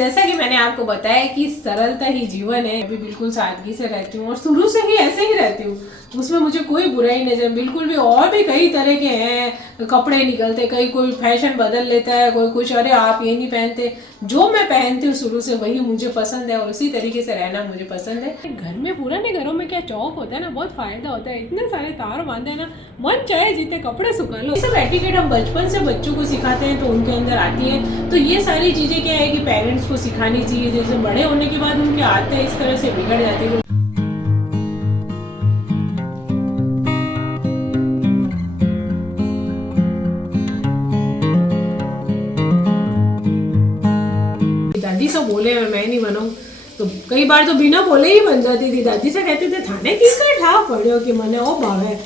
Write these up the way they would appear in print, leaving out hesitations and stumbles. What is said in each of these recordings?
जैसा कि मैंने आपको बताया कि सरलता ही जीवन है, अभी बिल्कुल सादगी से रहती हूँ और शुरू से ही ऐसे ही रहती हूँ। उसमें मुझे कोई बुराई नहीं बिल्कुल भी। और भी कई तरह के हैं कपड़े निकलते, कोई फैशन बदल लेता है, कोई कुछ, अरे आप ये नहीं पहनते। जो मैं पहनती हूँ शुरू से वही मुझे पसंद है और उसी तरीके से रहना मुझे पसंद है। घर में पुराने घरों में क्या चौक होता है ना, बहुत फायदा होता है। इतने सारे तार बांधे ना, मन चाहे जितने कपड़े सुखा लो। ये सब एटिकेट हम बचपन से बच्चों को सिखाते हैं तो उनके अंदर आती है। तो ये सारी चीजें क्या है कि पेरेंट्स को सिखानी चाहिए। जैसे बड़े होने के बाद उनकी आदतें इस तरह से बिगड़ जाती है। दादी सब बोले और मैं नहीं बनाऊं तो कई बार तो बिना बोले ही बन जाती थी। दादी से कहते थे थाने किस का ठाव पड़े हो कि मने ओ भावे।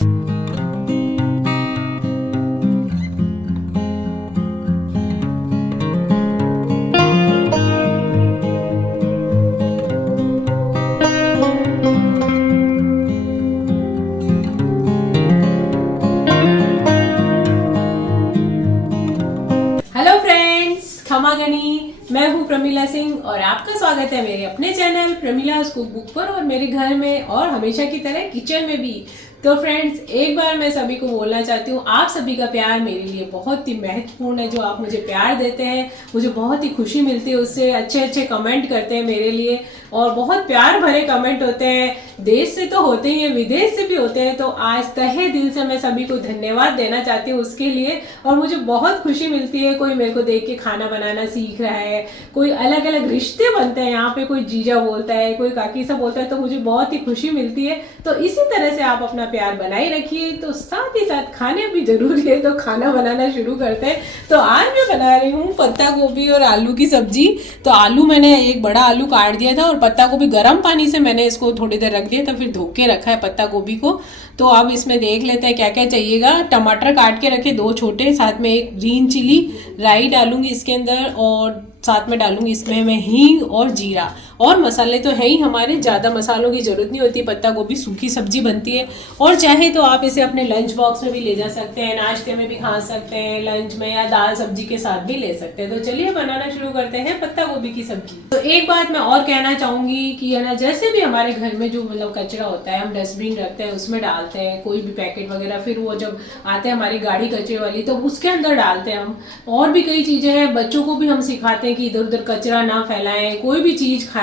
हेलो फ्रेंड्स, खमागनी, मैं हूँ प्रमिला सिंह और आपका स्वागत है मेरे अपने चैनल प्रमिलास कुकबुक पर और मेरे घर में और हमेशा की तरह किचन में भी। तो फ्रेंड्स, एक बार मैं सभी को बोलना चाहती हूँ, आप सभी का प्यार मेरे लिए बहुत ही महत्वपूर्ण है। जो आप मुझे प्यार देते हैं मुझे बहुत ही खुशी मिलती है उससे। अच्छे अच्छे कमेंट करते हैं मेरे लिए और बहुत प्यार भरे कमेंट होते हैं। देश से तो होते ही हैं, विदेश से भी होते हैं। तो आज तहे दिल से मैं सभी को धन्यवाद देना चाहती हूँ उसके लिए। और मुझे बहुत खुशी मिलती है, कोई मेरे को देख के खाना बनाना सीख रहा है, कोई अलग अलग रिश्ते बनते हैं यहाँ पे, कोई जीजा बोलता है, कोई काकी सा बोलता है, तो मुझे बहुत ही खुशी मिलती है। तो इसी तरह से आप अपना प्यार बनाए रखिए। तो साथ ही साथ खाने भी जरूरी है, तो खाना बनाना शुरू करते हैं। तो आज मैं बना रही हूँ पत्ता गोभी और आलू की सब्जी। तो आलू मैंने एक बड़ा आलू काट दिया था और पत्ता गोभी गर्म पानी से मैंने इसको थोड़ी देर रख दिया था, फिर धो के रखा है पत्ता गोभी को। तो अब इसमें देख लेते हैं क्या क्या चाहिएगा। टमाटर काट के रखे 2 छोटे, साथ में एक ग्रीन चिली, राई डालूंगी इसके अंदर और साथ में डालूंगी इसमें मैं हींग और जीरा। और मसाले तो है ही हमारे, ज़्यादा मसालों की ज़रूरत नहीं होती। पत्ता गोभी सूखी सब्जी बनती है और चाहे तो आप इसे अपने लंच बॉक्स में भी ले जा सकते हैं, नाश्ते में भी खा सकते हैं, लंच में या दाल सब्जी के साथ भी ले सकते हैं। तो चलिए बनाना शुरू करते हैं पत्ता गोभी की सब्जी। तो एक बात मैं और कहना चाहूँगी कि है ना, जैसे भी हमारे घर में जो मतलब कचरा होता है, हम डस्टबिन रखते हैं, उसमें डालते हैं कोई भी पैकेट वगैरह, फिर वो जब आते हैं हमारी गाड़ी कचरे वाली तो उसके अंदर डालते हैं हम। और भी कई चीज़ें हैं, बच्चों को भी हम सिखाते हैं कि इधर उधर कचरा ना फैलाएं, कोई भी चीज़ खाएं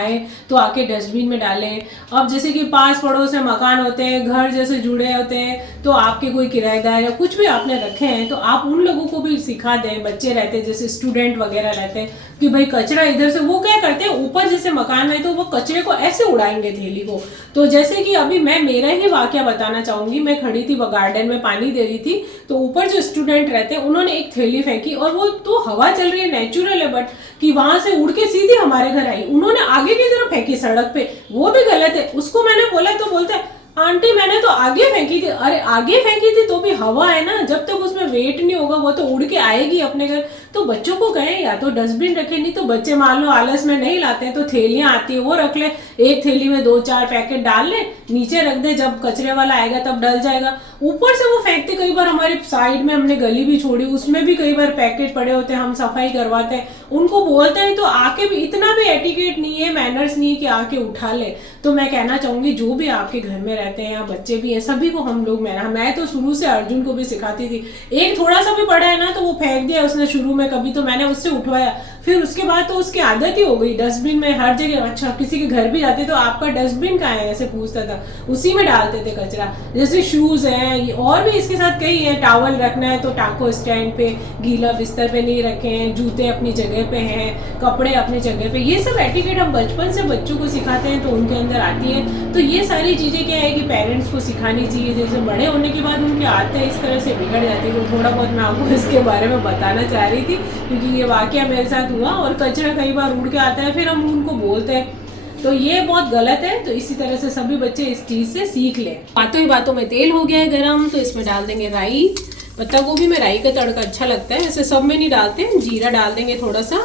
तो आके डस्टबिन में डालें। अब जैसे कि पास पड़ोस में मकान होते हैं, घर जैसे जुड़े होते हैं, तो आपके कोई किराएदार या कुछ भी आपने रखे हैं तो आप उन लोगों को भी सिखा दें। बच्चे रहते हैं जैसे स्टूडेंट वगैरह रहते हैं कि भाई कचरा इधर से, वो क्या करते हैं ऊपर जैसे मकान में तो वो कचरे को ऐसे उड़ाएंगे थैली को। तो जैसे कि अभी मैं मेरा ही वाकया बताना चाहूंगी। मैं खड़ी थी गार्डन में, पानी दे रही थी, तो ऊपर जो स्टूडेंट रहते हैं उन्होंने एक थैली फेंकी और वो तो हवा चल रही है, नेचुरल है, बट कि वहां से उड़ के सीधी हमारे घर आई। उन्होंने आगे की तरफ फेंकी सड़क पे, वो भी गलत है। उसको मैंने बोला तो बोलता है आंटी मैंने तो आगे फेंकी थी। अरे आगे फेंकी थी तो भी हवा है ना, जब तक उसमें वेट नहीं होगा वो तो उड़ के आएगी अपने घर। तो बच्चों को कहें या तो डस्टबिन रखे, नहीं तो बच्चे मान लो आलस में नहीं लाते हैं तो थैलियां आती है वो रख ले, एक थैली में 2-4 पैकेट डाल ले, नीचे रख दे, जब कचरे वाला आएगा तब डल जाएगा। ऊपर से वो फेंकते, कई बार हमारी साइड में हमने गली भी छोड़ी, उसमें भी कई बार पैकेट पड़े होते हैं, हम सफाई करवाते हैं, उनको बोलते हैं तो आके भी, इतना भी एटिकेट नहीं है, मैनर्स नहीं है कि आके उठा ले। तो मैं कहना चाहूंगी जो भी आपके घर में रहते हैं या बच्चे भी हैं, सभी को हम लोग, मैं तो शुरू से अर्जुन को भी सिखाती थी। एक थोड़ा सा भी पड़ा है ना तो वो फेंक दिया उसने शुरू में कभी, तो मैंने उससे उठवाया, फिर उसके बाद तो उसकी आदत ही हो गई डस्टबिन में हर जगह। अच्छा किसी के घर भी जाते तो आपका डस्टबिन कहाँ है ऐसे पूछता था, उसी में डालते थे कचरा। जैसे शूज है और भी इसके साथ कई है, टावल रखना है तो टाको स्टैंड पे, गीला बिस्तर पे नहीं रखे हैं, जूते अपनी जगह पे हैं, कपड़े अपनी जगह पे। ये सब एटिकेट हम बचपन से बच्चों को सिखाते हैं तो उनके अंदर आती है। तो ये सारी चीजें क्या है कि पेरेंट्स को सिखानी चाहिए। जैसे बड़े होने के बाद उनकी आदतें इस तरह से बिगड़ जाती है। तो थोड़ा बहुत मैं आपको इसके बारे में बताना चाह रही थी क्योंकि ये वाकया मेरे साथ हुआ। और कचरा कई बार उड़ के आता है, फिर हम उनको बोलते हैं, तो ये बहुत गलत है। तो इसी तरह से सभी बच्चे इस चीज से सीख लें। बातों ही बातों में तेल हो गया है गरम, तो इसमें डाल देंगे राई। पत्ता गोभी में राई का तड़का अच्छा लगता है, ऐसे सब में नहीं डालते हैं। जीरा डाल देंगे थोड़ा सा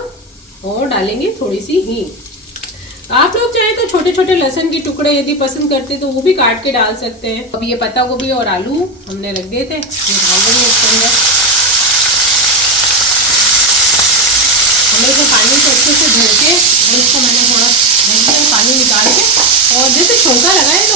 और डालेंगे थोड़ी सी हींग। आप लोग चाहे तो छोटे छोटे लहसुन के टुकड़े यदि पसंद करते तो वो भी काट के डाल सकते हैं। अब ये पत्ता गोभी और आलू हमने रख दिए थे, ये डाल देंगे इसके अंदर। हमें जो पानी से अच्छे से भर के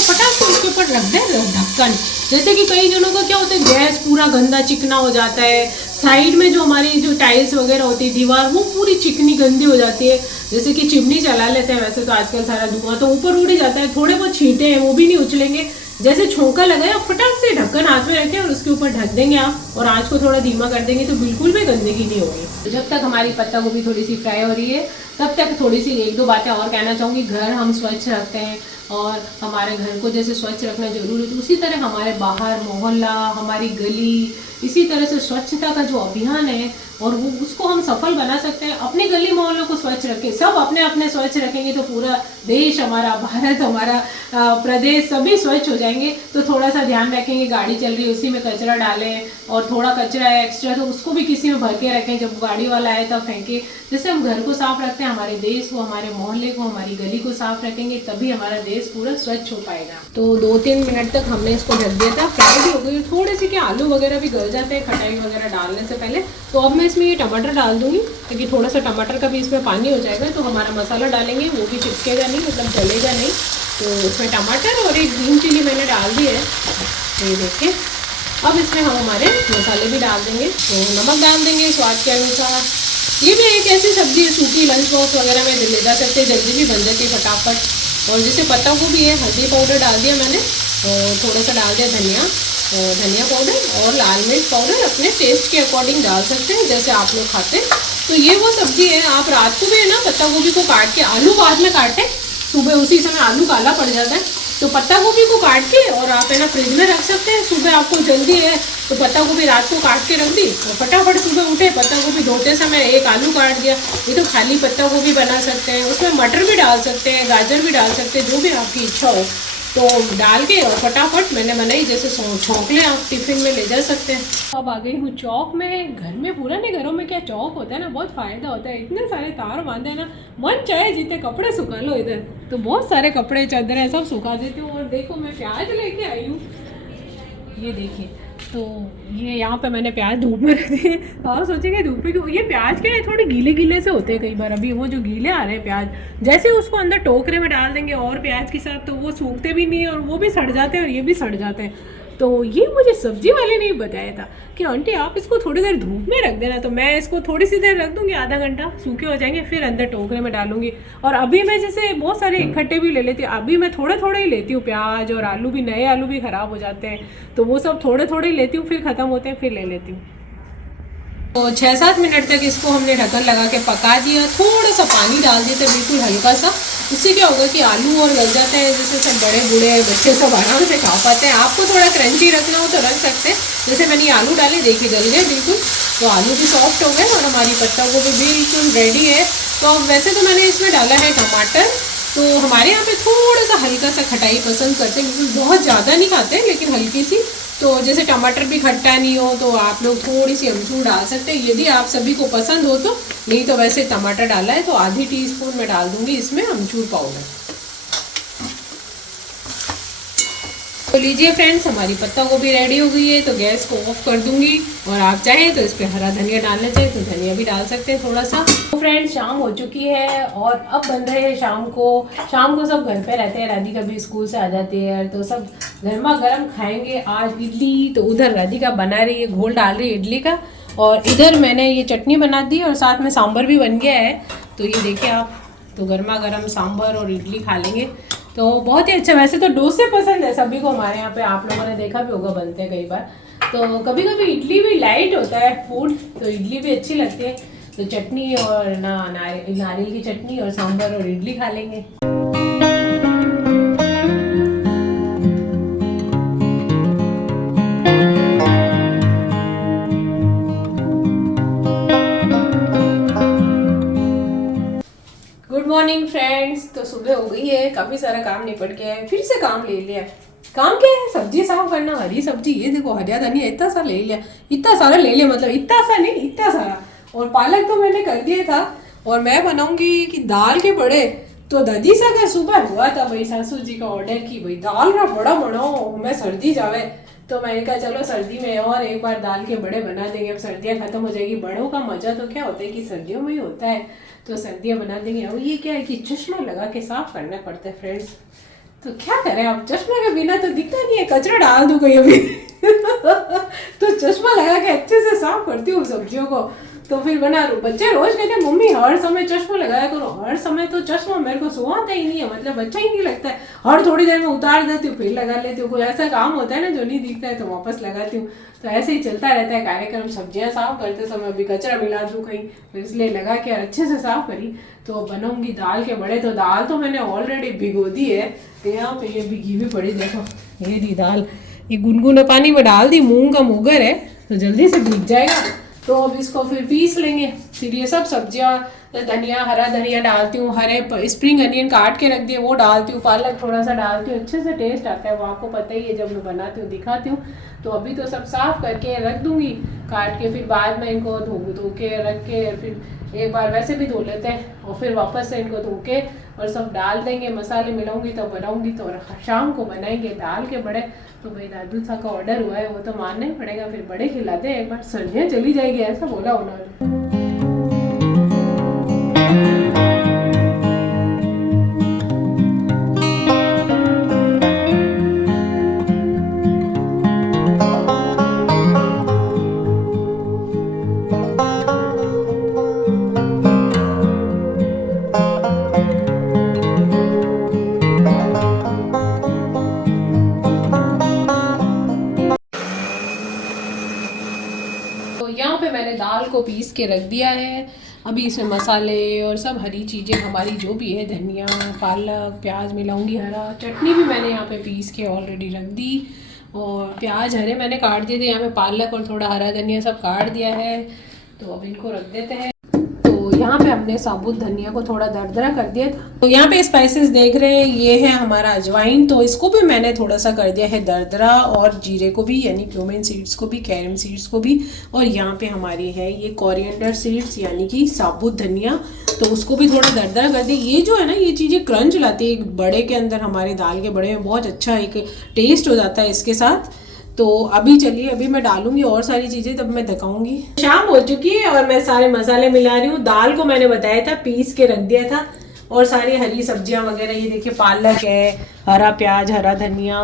तो फटाक से उसके ऊपर रख दे ढक्कन। जैसे कि कई जनों का क्या होता है, गैस पूरा गंदा चिकना हो जाता है, साइड में जो हमारी जो टाइल्स वगैरह होती है दीवार वो पूरी चिकनी गंदी हो जाती है। जैसे कि चिमनी चला लेते हैं वैसे तो आजकल सारा धुआं तो ऊपर उड़ ही जाता है, थोड़े बहुत छींटे हैं वो भी नहीं उछलेंगे। जैसे छोंका लगाया फटाक से ढक्कन हाथ में रखें और उसके ऊपर ढक देंगे आप, और आँच को थोड़ा धीमा कर देंगे तो बिल्कुल भी गंदगी नहीं होगी। तो जब तक हमारी पत्ता गोभी थोड़ी सी फ्राई हो रही है तब तक थोड़ी सी एक दो बातें और कहना चाहूँगी। घर हम स्वच्छ रखते हैं और हमारे घर को जैसे स्वच्छ रखना जरूरी है, उसी तरह हमारे बाहर मोहल्ला, हमारी गली, इसी तरह से स्वच्छता का जो अभियान है और वो उसको हम सफल बना सकते हैं। अपनी गली मोहल्लों को स्वच्छ रखें, सब अपने अपने स्वच्छ रखेंगे तो पूरा देश हमारा, भारत हमारा, प्रदेश सभी स्वच्छ हो जाएंगे। तो थोड़ा सा ध्यान रखेंगे, गाड़ी चल रही है उसी में कचरा डालें, और थोड़ा कचरा है एक्स्ट्रा तो उसको भी किसी में भर के रखें, जब गाड़ी वाला आए तब फेंके। जैसे हम घर को साफ रखते हैं, हमारे देश को, हमारे मोहल्ले को, हमारी गली को साफ रखेंगे तभी हमारा देश पूरा स्वच्छ हो पाएगा। तो 2-3 मिनट तक हमने इसको ढक दिया था, फ्राई भी हो गई। थोड़े से क्या आलू वगैरह भी गल जाते हैं खटाई वगैरह डालने से पहले। तो अब मैं इसमें ये टमाटर डाल दूंगी क्योंकि थोड़ा सा टमाटर का भी इसमें पानी हो जाएगा तो हमारा मसाला डालेंगे वो भी चिपकेगा नहीं, मतलब जलेगा नहीं। तो इसमें टमाटर और एक ग्रीन चिली मैंने डाल दी है, तो ये देखिए। अब इसमें हम हमारे मसाले भी डाल देंगे, तो नमक डाल देंगे स्वाद के अनुसार। ये भी एक ऐसी सब्जी है, सूखी लंच बॉक्स वगैरह में ले जा सकते हैं, जल्दी भी बन जाती है फटाफट। और जैसे पत्ता गोभी है, हल्दी पाउडर डाल दिया मैंने, और थोड़ा सा डाल दिया धनिया पाउडर और लाल मिर्च पाउडर अपने टेस्ट के अकॉर्डिंग डाल सकते हैं जैसे आप लोग खाते हैं। तो ये वो सब्जी है, आप रात को भी है ना पत्ता गोभी को काट के, आलू बाद में काटें, सुबह उसी समय आलू काला पड़ जाता है, तो पत्ता गोभी को काट के और आप है ना फ्रिज में रख सकते हैं। सुबह आपको जल्दी है तो पत्ता गोभी रात को काट के रख दी और फटाफट सुबह उठे पत्ता गोभी धोते समय एक आलू काट दिया। ये तो खाली पत्ता गोभी बना सकते हैं, उसमें मटर भी डाल सकते हैं, गाजर भी डाल सकते हैं, जो भी आपकी इच्छा हो तो डाल के और फटाफट मैंने बनाई। जैसे छोंक लें आप टिफिन में ले जा सकते हैं। अब आ गई हूँ चौक में। घर में, पुराने घरों में क्या चौक होता है ना, बहुत फ़ायदा होता है। इतने सारे तार बांधे हैं ना, मन चाहे जितने कपड़े सुखा लो इधर, तो बहुत सारे कपड़े चादरें सब सुखा देती हूँ। और देखो मैं प्याज लेके आई हूँ, ये देखिए। तो ये यहाँ पे मैंने प्याज धूप में रख दिए। आप सोचेंगे धूप में क्यों, ये प्याज क्या है थोड़े गीले गीले से होते हैं कई बार। अभी वो जो गीले आ रहे हैं प्याज, जैसे उसको अंदर टोकरे में डाल देंगे और प्याज के साथ, तो वो सूखते भी नहीं है और वो भी सड़ जाते हैं और ये भी सड़ जाते हैं। तो ये मुझे सब्जी वाले ने बताया था कि आंटी आप इसको थोड़ी देर धूप में रख देना। तो मैं इसको थोड़ी सी देर रख दूंगी, आधा घंटा, सूखे हो जाएंगे, फिर अंदर टोकरे में डालूंगी। और अभी मैं जैसे बहुत सारे इकट्ठे भी ले लेती हूँ, अभी मैं थोड़े थोड़े ही लेती हूँ प्याज और आलू भी, नए आलू भी ख़राब हो जाते हैं तो वो सब थोड़े थोड़े ही लेती हूँ, फिर ख़त्म होते हैं फिर ले लेती हूँ। तो 6-7 मिनट तक इसको हमने ढक्कन लगा के पका दिया। थोड़ा सा पानी डाल दिए थे, बिल्कुल हल्का सा। उससे क्या होगा कि आलू और गल जाते हैं, जैसे सब बड़े बूढ़े बच्चे सब आराम से खा पाते हैं। आपको थोड़ा क्रंची रखना हो तो रख सकते हैं। जैसे मैंने ये आलू डाले, देखिए गल गए बिल्कुल, तो आलू भी सॉफ्ट हो गए और हमारी पत्ता गोभी बिल्कुल रेडी है। तो अब वैसे तो मैंने इसमें डाला है टमाटर। तो हमारे यहाँ पे थोड़ा सा हल्का सा खटाई पसंद करते हैं, बिल्कुल बहुत ज़्यादा नहीं खाते लेकिन हल्की सी। तो जैसे टमाटर भी खट्टा नहीं हो तो आप लोग थोड़ी सी अमचूर डाल सकते हैं, यदि आप सभी को पसंद हो तो। नहीं तो वैसे टमाटर डाला है तो आधी टीस्पून मैं डाल दूंगी इसमें अमचूर पाउडर। तो लीजिए फ्रेंड्स, हमारी पत्ता गोभी रेडी हो गई है, तो गैस को ऑफ कर दूंगी। और आप चाहें तो इस पर हरा धनिया डालना चाहें तो धनिया भी डाल सकते हैं थोड़ा सा। तो फ्रेंड्स शाम हो चुकी है और अब बन रहे हैं शाम को सब घर पे रहते हैं, राधिका भी स्कूल से आ जाती है तो सब गर्मा गर्म खाएंगे आज इडली। तो उधर राधिका बना रही है, घोल डाल रही है इडली का, और इधर मैंने ये चटनी बना दी और साथ में सांभर भी बन गया है। तो ये देखिए आप, तो गर्मा गर्म सांभर और इडली खा लेंगे तो बहुत ही अच्छा। वैसे तो डोसे पसंद है सभी को हमारे यहाँ पे, आप लोगों ने देखा भी होगा बनते हैं कई बार। तो कभी कभी इडली भी लाइट होता है फूड, तो इडली भी अच्छी लगती है। तो चटनी और नारियल की चटनी और सांभर और इडली खा लेंगे। Good morning friends. तो सुबह हो गई है, काफ़ी सारा काम निपट गया है, फिर से काम ले लिया। काम क्या है, सब्जी साफ करना, हरी सब्जी। ये देखो हरिया धनिया इतना सा ले लिया, इतना सारा ले लिया, मतलब इतना सा नहीं इतना सारा। और पालक तो मैंने कर दिया था, और मैं बनाऊंगी कि दाल के बड़े। तो दादी सा का सुबह हुआ था भाई, सासू जी का ऑर्डर की भाई दाल का बड़ा बनाओ, मैं सर्दी जावे। तो मैंने कहा चलो सर्दी में और एक बार दाल के बड़े बना देंगे, अब सर्दियाँ खत्म हो जाएगी। बड़ों का मजा तो क्या होता है कि सर्दियों में ही होता है, तो सर्दियाँ बना देंगे। और ये क्या है कि चश्मा लगा के साफ करना पड़ता है फ्रेंड्स, तो क्या करें अब, चश्मे के बिना तो दिखता नहीं है, कचरा डाल दूं कहीं अभी तो चश्मा लगा के अच्छे से साफ करती हूँ सब्जियों को, तो फिर बना लूँ। बच्चे रोज कहते हैं मम्मी हर समय चश्मा लगाया करो, हर समय तो चश्मा मेरे को सुहाता ही नहीं है, मतलब अच्छा ही नहीं लगता है। हर थोड़ी देर में उतार देती हूँ, फिर लगा लेती हूँ, कोई ऐसा काम होता है ना जो नहीं दिखता है तो वापस लगाती हूँ। तो ऐसे ही चलता रहता है कार्यक्रम। सब्जियां साफ करते समय अभी कचरा मिला दूँ कहीं, तो इसलिए लगा के अच्छे से साफ करी। तो बनाऊंगी दाल के बड़े। तो दाल तो मैंने ऑलरेडी भिगो दी है, तो यहाँ पे ये भिगी हुई पड़ी, देखो ये दी दाल, ये गुनगुना पानी में डाल दी, मूंग का मोगर है तो जल्दी से भीग जाएगा। तो अब इसको फिर पीस लेंगे। फिर ये सब सब्जियां, धनिया, हरा धनिया डालती हूँ, हरे स्प्रिंग अनियन काट के रख दिए वो डालती हूँ, पालक थोड़ा सा डालती हूँ, अच्छे से टेस्ट आता है वो आपको पता ही है, जब मैं बनाती हूँ दिखाती हूँ। तो अभी तो सब साफ करके रख दूंगी काट के, फिर बाद में इनको धो के रख के, फिर एक बार वैसे भी धो लेते हैं और फिर वापस से इनको धो के और सब डाल देंगे, मसाले मिलाऊंगी तो बनाऊंगी। तो शाम को बनाएंगे दाल के बड़े। तो भाई दादू सा का ऑर्डर हुआ है, वो तो मानना ही पड़ेगा, फिर बड़े खिलाते हैं, एक बार सर्दियाँ चली जाएगी ऐसा बोला उन्होंने। यहाँ पे मैंने दाल को पीस के रख दिया है। अभी इसमें मसाले और सब हरी चीज़ें हमारी जो भी है, धनिया, पालक, प्याज मिलाऊंगी, हरा चटनी भी मैंने यहाँ पे पीस के ऑलरेडी रख दी, और प्याज हरे मैंने काट दिए थे, यहाँ पे पालक और थोड़ा हरा धनिया सब काट दिया है। तो अब इनको रख देते हैं। तो यहाँ पे हमने साबुत धनिया को थोड़ा दरदरा कर दिया था। तो यहाँ पे स्पाइसेस देख रहे हैं, ये है हमारा अजवाइन, तो इसको भी मैंने थोड़ा सा कर दिया है दरदरा, और जीरे को भी यानी क्यूमिन सीड्स को भी, कैरम सीड्स को भी, और यहाँ पे हमारी है ये कोरिएंडर सीड्स यानी कि साबुत धनिया, तो उसको भी थोड़ा दरदरा कर दिया। ये जो है ना, ये चीज़ें क्रंच लाती है एक बड़े के अंदर, हमारे दाल के बड़े में बहुत अच्छा एक टेस्ट हो जाता है इसके साथ। तो अभी चलिए, अभी मैं डालूंगी और सारी चीज़ें, तब मैं दिखाऊंगी। शाम हो चुकी है और मैं सारे मसाले मिला रही हूँ। दाल को मैंने बताया था पीस के रख दिया था, और सारी हरी सब्जियां वगैरह, ये देखिए पालक है, हरा प्याज, हरा धनिया,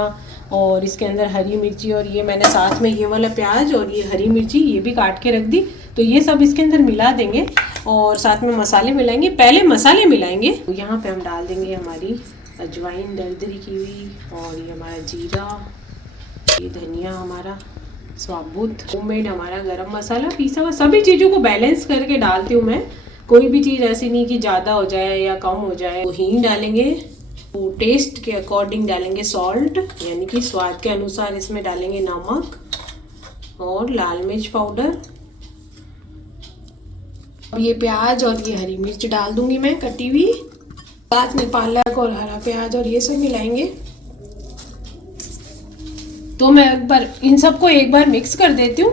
और इसके अंदर हरी मिर्ची, और ये मैंने साथ में ये वाला प्याज और ये हरी मिर्ची ये भी काट के रख दी। तो ये सब इसके अंदर मिला देंगे और साथ में मसाले मिलाएंगे। पहले मसाले मिलाएंगे। तो यहाँ पे हम डाल देंगे हमारी अजवाइन दरदरी की हुई, और ये हमारा जीरा, ये धनिया हमारा साबुत, होममेड हमारा गरम मसाला पीसा हुआ, सभी चीज़ों को बैलेंस करके डालती हूँ मैं। कोई भी चीज़ ऐसी नहीं कि ज़्यादा हो जाए या कम हो जाए। तो हींग डालेंगे, तो टेस्ट के अकॉर्डिंग डालेंगे सॉल्ट, यानी कि स्वाद के अनुसार इसमें डालेंगे नमक, और लाल मिर्च पाउडर। अब ये प्याज और ये हरी मिर्च डाल दूंगी मैं कटी हुई, साथ में पालक और हरा प्याज, और ये सब मिलाएंगे। तो मैं एक बार इन सबको एक बार मिक्स कर देती हूँ।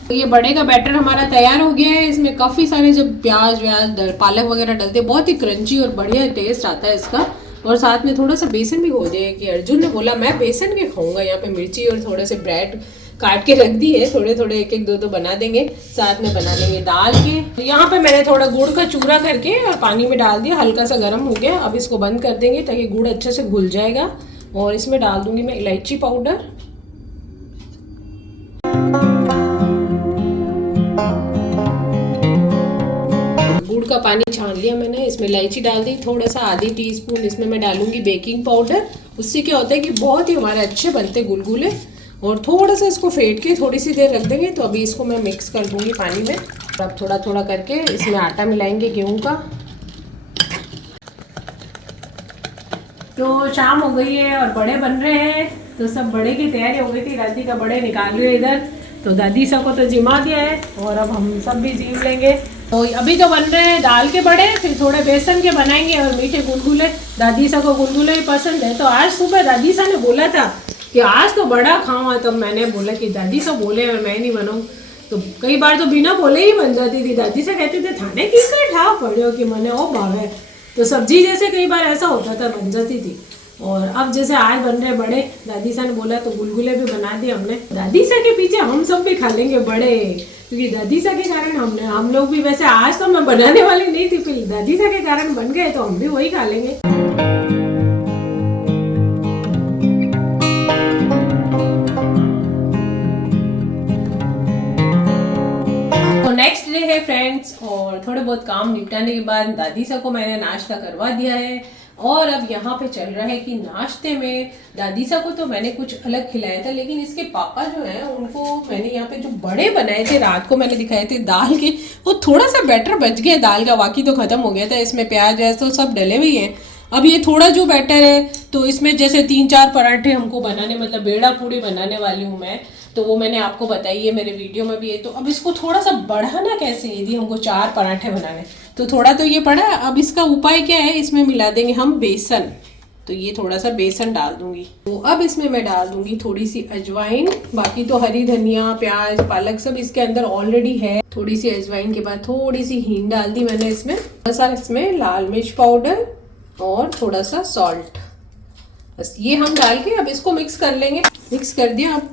तो ये बड़े का बैटर हमारा तैयार हो गया है। इसमें काफ़ी सारे जब प्याज व्याज पालक वगैरह डलते हैं, बहुत ही क्रंची और बढ़िया टेस्ट आता है इसका। और साथ में थोड़ा सा बेसन भी हो दिया है, कि अर्जुन ने बोला मैं बेसन के खाऊंगा। यहाँ पे मिर्ची और थोड़े से ब्रेड काट के रख दी है, थोड़े थोड़े एक एक दो दो बना देंगे, साथ में बना लेंगे दाल के। तो यहाँ पे मैंने थोड़ा गुड़ का चूरा करके और पानी में डाल दिया, हल्का सा गर्म हो गया। अब इसको बंद कर देंगे ताकि गुड़ अच्छे से घुल जाएगा। और इसमें डाल दूंगी मैं इलायची पाउडर, गुड़ का पानी छान लिया मैंने, इसमें इलायची डाल दी, थोड़ा सा आधी टीस्पून इसमें मैं डालूंगी बेकिंग पाउडर। उससे क्या होता है कि बहुत ही हमारे अच्छे बनते गुलगुले। और थोड़ा सा इसको फेंट के थोड़ी सी देर रख देंगे। तो अभी इसको मैं मिक्स कर दूंगी पानी में। अब थोड़ा थोड़ा करके इसमें आटा मिलाएंगे गेहूं का। तो शाम हो गई है और बड़े बन रहे हैं, तो सब बड़े की तैयारी हो गई थी। दादी का बड़े निकाल रही है इधर, तो दादी सा को तो जिमा दिया है और अब हम सब भी जीम लेंगे। तो अभी तो बन रहे हैं दाल के बड़े, फिर थोड़े बेसन के बनाएंगे और मीठे गुलगुले। दादी सा को गुलगुले ही पसंद है। तो आज सुबह दादी सा ने बोला था कि आज तो बड़ा खाऊँ, तब मैंने बोला कि दादी सा बोले और मैं नहीं बनाऊँ। तो कई बार तो बिना बोले ही बन जाती थी। दादी से कहते थे थाने की कर ठा पड़ो कि मैंने ओ भावे, तो सब्जी जैसे कई बार ऐसा होता था बन जाती थी। और अब जैसे आज बन रहे बड़े, दादी सा ने बोला तो गुलगुले भी बना दिए हमने। दादी सा के पीछे हम सब भी खा लेंगे बड़े, क्योंकि दादी सा के कारण हम लोग भी, वैसे आज तो मैं बनाने वाली नहीं थी, फिर दादी सा के कारण बन गए तो हम भी वही खा लेंगे। नेक्स्ट डे है फ्रेंड्स, और थोड़े बहुत काम निपटाने के बाद दादी सा को मैंने नाश्ता करवा दिया है। और अब यहाँ पे चल रहा है कि नाश्ते में दादी सा को तो मैंने कुछ अलग खिलाया था, लेकिन इसके पापा जो है उनको मैंने यहाँ पे जो बड़े बनाए थे रात को मैंने दिखाए थे दाल के, वो थोड़ा सा बैटर बच गया दाल का, बाकी तो खत्म हो गया था। इसमें प्याज वैस तो सब डले हुए हैं। अब ये थोड़ा जो बैटर है तो इसमें जैसे 3-4 पराठे हमको बनाने, मतलब बेड़ा पूड़ी बनाने वाली हूँ मैं, तो वो मैंने आपको बताई है मेरे वीडियो में भी है। तो अब इसको थोड़ा सा बढ़ाना कैसे, यदि हमको 4 पराठे बनाने तो थोड़ा तो ये पड़ा। अब इसका उपाय क्या है, इसमें मिला देंगे हम बेसन। तो ये थोड़ा सा बेसन डाल दूंगी। तो अब इसमें मैं डाल दूंगी थोड़ी सी अजवाइन, बाकी तो हरी धनिया प्याज पालक सब इसके अंदर ऑलरेडी है। थोड़ी सी अजवाइन के बाद थोड़ी सी हींग डाल दी मैंने इसमें, थोड़ा इसमें लाल मिर्च पाउडर और थोड़ा सा सॉल्ट, बस ये हम डाल के अब इसको मिक्स कर लेंगे। मिक्स कर दिया अब,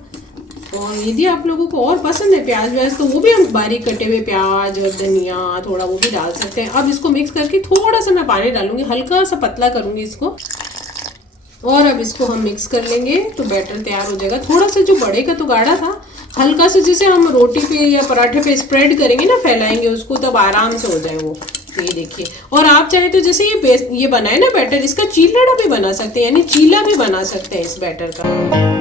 और यदि आप लोगों को और पसंद है प्याज व्याज तो वो भी हम बारीक कटे हुए प्याज और धनिया थोड़ा वो भी डाल सकते हैं। अब इसको मिक्स करके थोड़ा सा मैं पानी डालूंगी, हल्का सा पतला करूंगी इसको, और अब इसको हम मिक्स कर लेंगे तो बैटर तैयार हो जाएगा। थोड़ा सा जो बड़े का तो गाढ़ा था, हल्का सा जैसे हम रोटी पे या पराठे पे स्प्रेड करेंगे ना, फैलाएंगे उसको, तब आराम से हो जाए वो। तो ये देखिए, और आप चाहे तो जैसे ये बनाए ना बैटर, इसका चीलड़ा भी बना सकते हैं, यानी चीला भी बना सकते हैं इस बैटर का।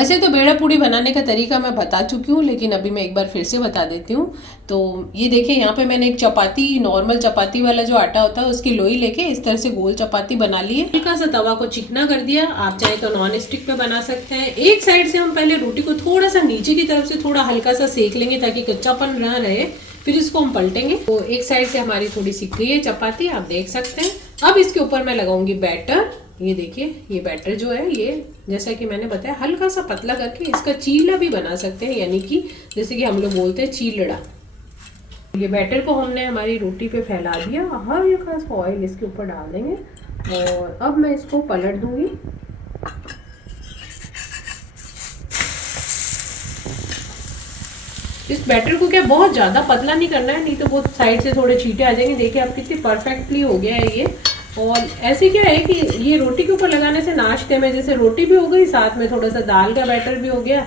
ऐसे तो बेड़ा पूड़ी बनाने का तरीका मैं बता चुकी हूँ, लेकिन अभी मैं एक बार फिर से बता देती हूँ। तो ये देखिए, यहाँ पे मैंने एक चपाती, नॉर्मल चपाती वाला जो आटा होता है उसकी लोई लेके इस तरह से गोल चपाती बना ली है। हल्का सा तवा को चिकना कर दिया, आप चाहे तो नॉन स्टिक पे बना सकते हैं। एक साइड से हम पहले रोटी को थोड़ा सा नीचे की तरफ से थोड़ा हल्का सा सेक लेंगे ताकि कच्चापन ना रहे, फिर इसको हम पलटेंगे। तो एक साइड से हमारी थोड़ी सिक गई है चपाती, आप देख सकते हैं। अब इसके ऊपर मैं लगाऊंगी बैटर। ये देखिए, ये बैटर जो है ये जैसा कि मैंने बताया हल्का सा पतला करके इसका चीला भी बना सकते हैं, यानी कि जैसे कि हम लोग बोलते हैं चीलड़ा। ये बैटर को हमने हमारी रोटी पे फैला दिया, हल्का सा ऑयल इसके ऊपर डाल देंगे, और अब मैं इसको पलट दूंगी। इस बैटर को क्या बहुत ज़्यादा पतला नहीं करना है, नहीं तो वो साइड से थोड़े छींटे आ जाएंगे। देखिए आप कितनी परफेक्टली हो गया है ये। और ऐसे क्या है कि ये रोटी के ऊपर लगाने से नाश्ते में जैसे रोटी भी हो गई, साथ में थोड़ा सा दाल का बैटर भी हो गया,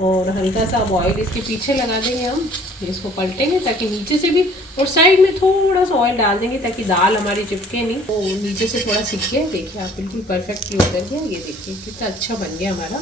और हल्का सा ऑयल इसके पीछे लगा देंगे हम। इसको पलटेंगे ताकि नीचे से भी, और साइड में थोड़ा सा ऑयल डाल देंगे ताकि दाल हमारी चिपके नहीं, तो नीचे से थोड़ा सिक गया। देखिए आप बिल्कुल परफेक्टली उतर गया। ये देखिए कितना अच्छा बन गया हमारा।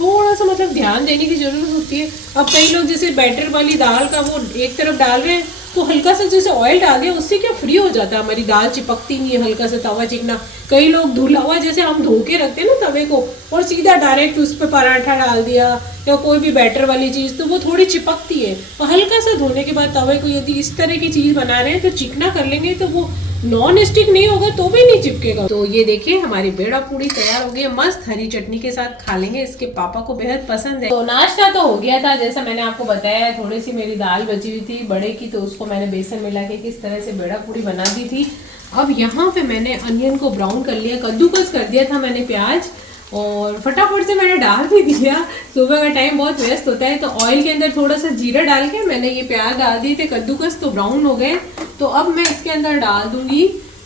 थोड़ा सा मतलब ध्यान देने की जरूरत होती है। अब कई लोग जैसे बैटर वाली दाल का वो एक तरफ डाल रहे हैं, तो हल्का सा जैसे ऑयल डाल दिया, उससे क्या फ्री हो जाता है, हमारी दाल चिपकती नहीं है, हल्का सा तवा चिकना। कई लोग धुला हुआ जैसे हम धो के रखते हैं ना तवे को, और सीधा डायरेक्ट उस पर पराठा डाल दिया या कोई भी बैटर वाली चीज़, तो वो थोड़ी चिपकती है। और हल्का सा धोने के बाद तवे को यदि इस तरह की चीज़ बना रहे हैं तो चिकना कर लेंगे, तो वो नॉन स्टिक नहीं होगा तो भी नहीं चिपकेगा। तो ये देखिए हमारी बेड़ा पूड़ी तैयार हो गई है, मस्त हरी चटनी के साथ खा लेंगे। इसके पापा को बेहद पसंद है। तो नाश्ता तो हो गया था, जैसा मैंने आपको बताया। थोड़ी सी मेरी दाल बची हुई थी बड़े की, तो उसको मैंने बेसन मिला के किस तरह से बेड़ा पूड़ी बना दी थी। अब यहाँ पे मैंने अनियन को ब्राउन कर लिया, कद्दूकस कर दिया था मैंने प्याज, और फटाफट से मैंने डाल भी दिया। सुबह का टाइम बहुत व्यस्त होता है, तो ऑयल के अंदर थोड़ा सा जीरा डाल के मैंने ये प्याज डाल दिए थे कद्दूकस, तो ब्राउन हो गए। तो अब मैं इसके अंदर डाल दूंगी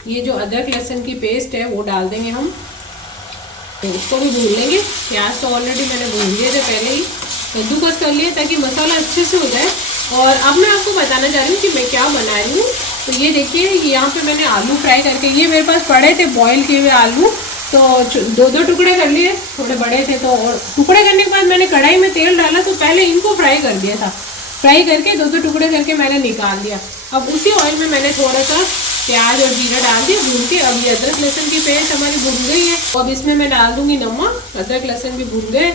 ये जो अदरक लहसुन की पेस्ट है, वो डाल देंगे हम, तो इसको भी भून लेंगे। प्याज तो ऑलरेडी मैंने भून लिए थे पहले ही, कद्दूकस कर लिए ताकि मसाला अच्छे से हो जाए। और अब मैं आपको बताना चाह रही हूँ कि मैं क्या बना रही हूँ। तो ये देखिए, यहाँ पे मैंने आलू फ्राई करके, ये मेरे पास पड़े थे बॉयल किए हुए आलू, तो 2-2 टुकड़े कर लिए, थोड़े बड़े थे। तो और टुकड़े करने के बाद मैंने कढ़ाई में तेल डाला, तो पहले इनको फ्राई कर दिया था। फ्राई करके 2-2 टुकड़े करके मैंने निकाल दिया। अब उसी ऑयल में मैंने थोड़ा सा प्याज और जीरा डाल दिया भून के। अब ये अदरक लहसुन की पेस्ट हमारी भून गई है। अब इसमें मैं डाल दूंगी नमक, अदरक लहसुन भी भून गए,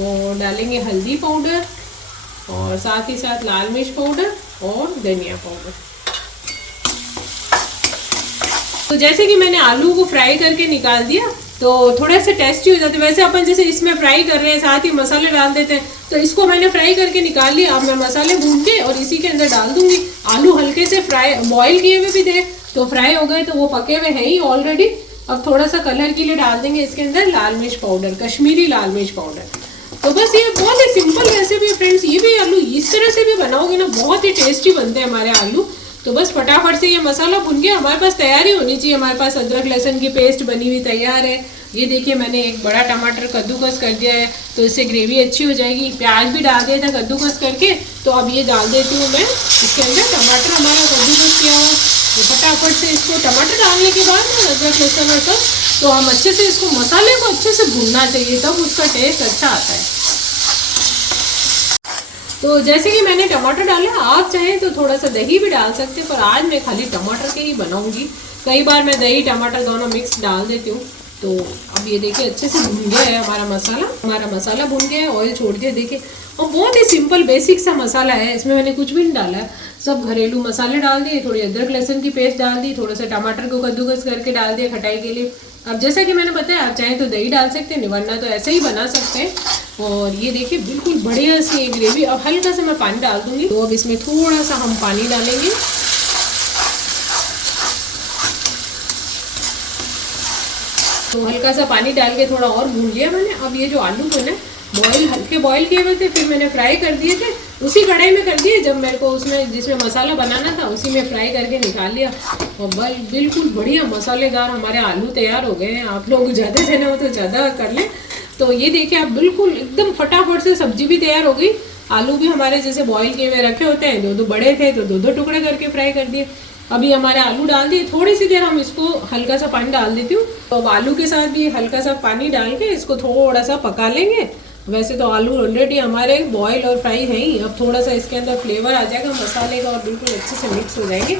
और डालेंगे हल्दी पाउडर, और साथ ही साथ लाल मिर्च पाउडर और धनिया पाउडर। तो जैसे कि मैंने आलू को फ्राई करके निकाल दिया, तो थोड़ा सा टेस्टी हो जाते हैं। वैसे अपन जैसे इसमें फ्राई कर रहे हैं, साथ ही मसाले डाल देते हैं, तो इसको मैंने फ्राई करके निकाल लिया। अब मैं मसाले भून के और इसी के अंदर डाल दूंगी। आलू हल्के से फ्राई, बॉईल किए हुए भी थे, तो फ्राई हो गए, तो वो पके हुए हैं ही ऑलरेडी। अब थोड़ा सा कलर के लिए डाल देंगे इसके अंदर लाल मिर्च पाउडर, कश्मीरी लाल मिर्च पाउडर। तो बस ये बहुत ही सिंपल रेसिपी है फ्रेंड्स। ये भी आलू इस तरह से भी बनाओगे ना, बहुत ही टेस्टी बनते हैं हमारे आलू। तो बस फटाफट से ये मसाला भुन के हमारे पास तैयारी होनी चाहिए। हमारे पास अदरक लहसुन की पेस्ट बनी हुई तैयार है, ये देखिए मैंने एक बड़ा टमाटर कद्दूकस कर दिया है, तो इससे ग्रेवी अच्छी हो जाएगी। प्याज भी डाल दिया था कद्दूकस करके, तो अब ये डाल देती हूँ मैं इसके अंदर टमाटर हमारा कद्दूकस किया हुआ। तो फटाफट से इसको टमाटर डालने के बाद अदरक लहसुन और सब, तो हम अच्छे से इसको मसाले को अच्छे से भूनना चाहिए, तब उसका टेस्ट अच्छा आता है। तो जैसे कि मैंने टमाटर डाला, आप चाहें तो थोड़ा सा दही भी डाल सकते हैं, पर आज मैं खाली टमाटर के ही बनाऊंगी। कई बार मैं दही टमाटर दोनों मिक्स डाल देती हूँ। तो अब ये देखिए अच्छे से भून गया है हमारा मसाला भून गया है, ऑयल छोड़ दिया देखिए। और बहुत ही सिंपल बेसिक सा मसाला है, इसमें मैंने कुछ भी नहीं डाला है, सब घरेलू मसाले डाल दिए, थोड़ी अदरक लहसुन की पेस्ट डाल दी, थोड़ा सा टमाटर को कद्दूकस करके डाल दिया खटाई के लिए। अब जैसा कि मैंने बताया, आप चाहें तो दही डाल सकते हैं, वरना तो ऐसे ही बना सकते हैं। और ये देखिए बिल्कुल बढ़िया सी ग्रेवी। अब हल्का सा मैं पानी डाल दूंगी, तो अब इसमें थोड़ा सा हम पानी डालेंगे। तो हल्का सा पानी डाल के थोड़ा और भून लिया मैंने। अब ये जो आलू थे ना, हल्के बॉईल किए हुए थे, फिर मैंने फ्राई कर दिए थे, उसी कढ़ाई में कर दिए जब मेरे को उसमें जिसमें मसाला बनाना था उसी में फ्राई करके निकाल लिया। और बिल्कुल बढ़िया मसालेदार हमारे आलू तैयार हो गए हैं। आप लोग ज़्यादा से ना हो तो ज़्यादा कर लें। तो ये देखिए आप बिल्कुल एकदम फटाफट से सब्जी भी तैयार हो गई। आलू भी हमारे जैसे बॉईल किए हुए रखे होते हैं, दो बड़े थे तो दो टुकड़े करके फ्राई कर दिए। अभी हमारे आलू डाल दिए, थोड़ी सी देर हम इसको हल्का सा पानी डाल देती हूँ। तो अब आलू के साथ भी हल्का सा पानी डाल के इसको थोड़ा सा पका लेंगे। वैसे तो आलू ऑलरेडी हमारे बॉयल और फ्राई है ही, अब थोड़ा सा इसके अंदर फ्लेवर आ जाएगा मसाले का और बिल्कुल अच्छे से मिक्स हो जाएंगे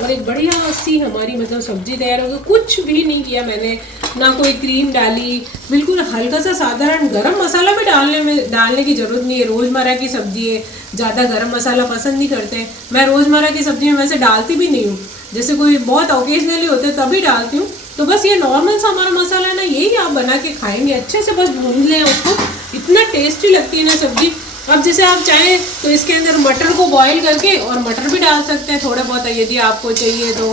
और एक बढ़िया सी हमारी मतलब सब्जी तैयार होगी। कुछ भी नहीं किया मैंने, ना कोई क्रीम डाली, बिल्कुल हल्का सा साधारण। गरम मसाला भी डालने की ज़रूरत नहीं है, रोज़मर्रा की सब्जी है, ज़्यादा गरम मसाला पसंद नहीं करते। मैं रोज़मर्रा की सब्जी में वैसे डालती भी नहीं हूँ, जैसे कोई बहुत ओकेजनली होते तभी डालती हूँ। तो बस ये नॉर्मल सा हमारा मसाला है ना, यही आप बना के खाएंगे। अच्छे से बस भून लें उसको, इतना टेस्टी लगती है ना सब्जी। अब जैसे आप चाहें तो इसके अंदर मटर को बॉईल करके और मटर भी डाल सकते हैं थोड़े बहुत, यदि आपको चाहिए तो।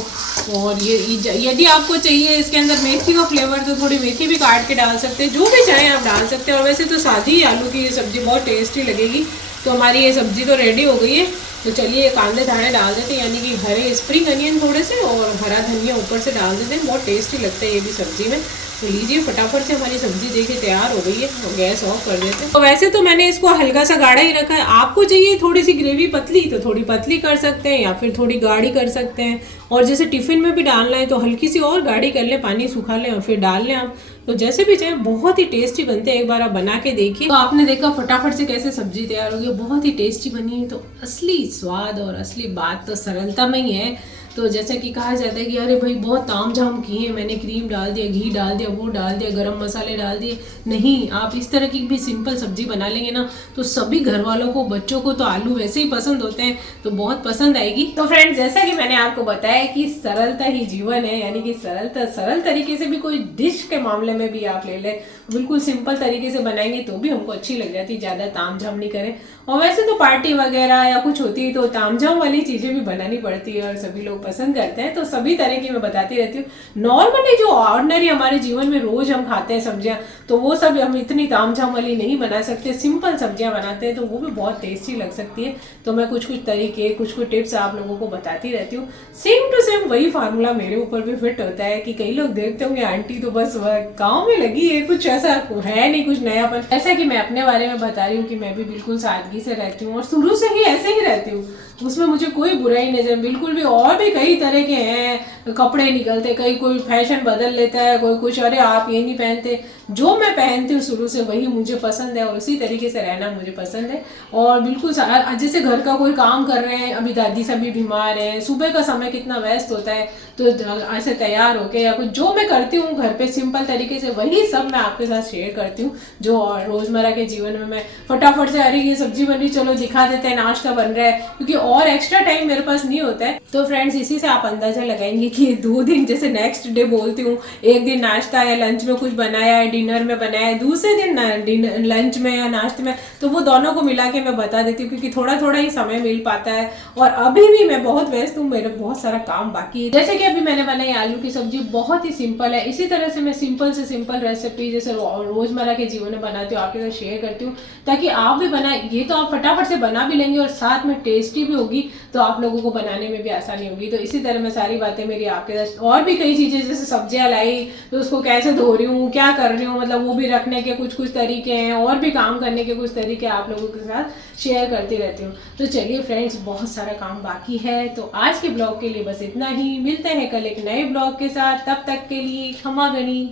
और यदि आपको चाहिए इसके अंदर मेथी का फ्लेवर, तो थोड़ी मेथी भी काट के डाल सकते हैं, जो भी चाहें आप डाल सकते हैं। और वैसे तो सादी आलू की ये सब्ज़ी बहुत टेस्टी लगेगी। तो हमारी ये सब्ज़ी तो रेडी हो गई है। तो चलिए ये कांदे धाने डाल देते हैं, यानी कि हरे स्प्रिंग अनियन थोड़े से और हरा धनिया ऊपर से डाल देते हैं, बहुत टेस्टी लगता है ये भी सब्ज़ी में। तो लीजिए फटाफट से हमारी सब्जी देखिए तैयार हो गई है, तो गैस ऑफ कर देते हैं। तो वैसे तो मैंने इसको हल्का सा गाढ़ा ही रखा है, आपको चाहिए थोड़ी सी ग्रेवी पतली तो थोड़ी पतली कर सकते हैं या फिर थोड़ी गाढ़ी कर सकते हैं। और जैसे टिफ़िन में भी डालना है तो हल्की सी और गाढ़ी कर लें, पानी सुखा लें और फिर डाल लें आप। तो जैसे भी चाहे बहुत ही टेस्टी बनते हैं, एक बार आप बना के देखिए। तो आपने देखा फटाफट से कैसे सब्जी तैयार हो गई, बहुत ही टेस्टी बनी है। तो असली स्वाद और असली बात तो सरलता में ही है। तो जैसा कि कहा जाता है कि अरे भाई बहुत ताम झाम किए, मैंने क्रीम डाल दिया, घी डाल दिया, वो डाल दिया, गरम मसाले डाल दिए। नहीं, आप इस तरह की भी सिंपल सब्जी बना लेंगे ना, तो सभी घर वालों को, बच्चों को तो आलू वैसे ही पसंद होते हैं, तो बहुत पसंद आएगी। तो फ्रेंड्स, जैसा कि मैंने आपको बताया कि सरलता ही जीवन है, यानी कि सरल तरीके से भी कोई डिश के मामले में भी आप ले लें, बिल्कुल सिंपल तरीके से बनाएंगे तो भी हमको अच्छी लग जाती है, ज़्यादा ताम झाम नहीं करें। और वैसे तो पार्टी वगैरह या कुछ होती है तो ताम झाम वाली चीज़ें भी बनानी पड़ती है और सभी लोग पसंद करते हैं, तो सभी तरह की मैं बताती रहती हूँ। नॉर्मली जो ऑर्डिनरी हमारे जीवन में रोज हम खाते हैं सब्जियाँ, तो वो सब हम इतनी ताम झाम वाली नहीं बना सकते, सिंपल सब्जियाँ बनाते हैं तो वो भी बहुत टेस्टी लग सकती है। तो मैं कुछ तरीके, कुछ टिप्स आप लोगों को बताती रहती हूँ। सेम टू सेम वही फार्मूला मेरे ऊपर भी फिट होता है कि कई लोग देखते होंगे आंटी तो बस गाँव में लगी है, कुछ ऐसा है नहीं, कुछ नयापन। ऐसा कि मैं अपने बारे में बता रही हूँ कि मैं भी बिल्कुल सादगी से रहती हूँ और शुरू से ही ऐसे ही रहती हूँ, उसमें मुझे कोई बुराई नहीं है बिल्कुल भी। और भी कई तरह के हैं, कपड़े निकलते, कोई फैशन बदल लेता है, कोई कुछ, अरे आप ये नहीं पहनते। जो मैं पहनती हूँ शुरू से वही मुझे पसंद है और उसी तरीके से रहना मुझे पसंद है। और बिल्कुल जैसे घर का कोई काम कर रहे हैं, अभी दादी सभी बीमार हैं, सुबह का समय कितना व्यस्त होता है, तो ऐसे तैयार होके या कुछ जो मैं करती हूँ घर पे सिंपल तरीके से, वही सब मैं आपके साथ शेयर करती हूँ। जो रोजमर्रा के जीवन में मैं फटाफट से, अरे ये सब्जी बन रही, चलो दिखा देते हैं, नाश्ता बन रहा है, क्योंकि और एक्स्ट्रा टाइम मेरे पास नहीं होता है। तो फ्रेंड्स, इसी से आप अंदाजा लगाएंगे कि 2 दिन, जैसे नेक्स्ट डे बोलती हूँ, एक दिन नाश्ता या लंच में कुछ बनाया है, डिनर में बनाया है, दूसरे दिन लंच में या नाश्ते में, तो वो दोनों को मिला के मैं बता देती हूँ, क्योंकि थोड़ा थोड़ा ही समय मिल पाता है और अभी भी मैं बहुत व्यस्त हूँ, मेरे बहुत सारा काम बाकी है। जैसे कि अभी मैंने बनाई आलू की सब्जी, बहुत ही सिंपल है। इसी तरह से मैं सिंपल से सिंपल रेसिपी जैसे रोजमर्रा के जीवन में बनाती हूँ आपके साथ शेयर करती हूँ, ताकि आप भी बनाए। ये तो आप फटाफट से बना भी लेंगे और साथ में टेस्टी भी होगी, तो आप लोगों को बनाने में भी आसानी होगी। तो इसी तरह मैं सारी बातें मेरी आपके साथ, और भी कई चीज़ें जैसे सब्जियां लाई तो उसको कैसे धो रही हूँ, क्या कर रही हूँ, मतलब वो भी रखने के कुछ कुछ तरीके हैं, और भी काम करने के कुछ तरीके आप लोगों के साथ शेयर करती रहती हूँ। तो चलिए फ्रेंड्स, बहुत सारा काम बाकी है, तो आज के ब्लॉग के लिए बस इतना ही। मिलते हैं कल एक नए ब्लॉग के साथ, तब तक के लिए खमा गणी।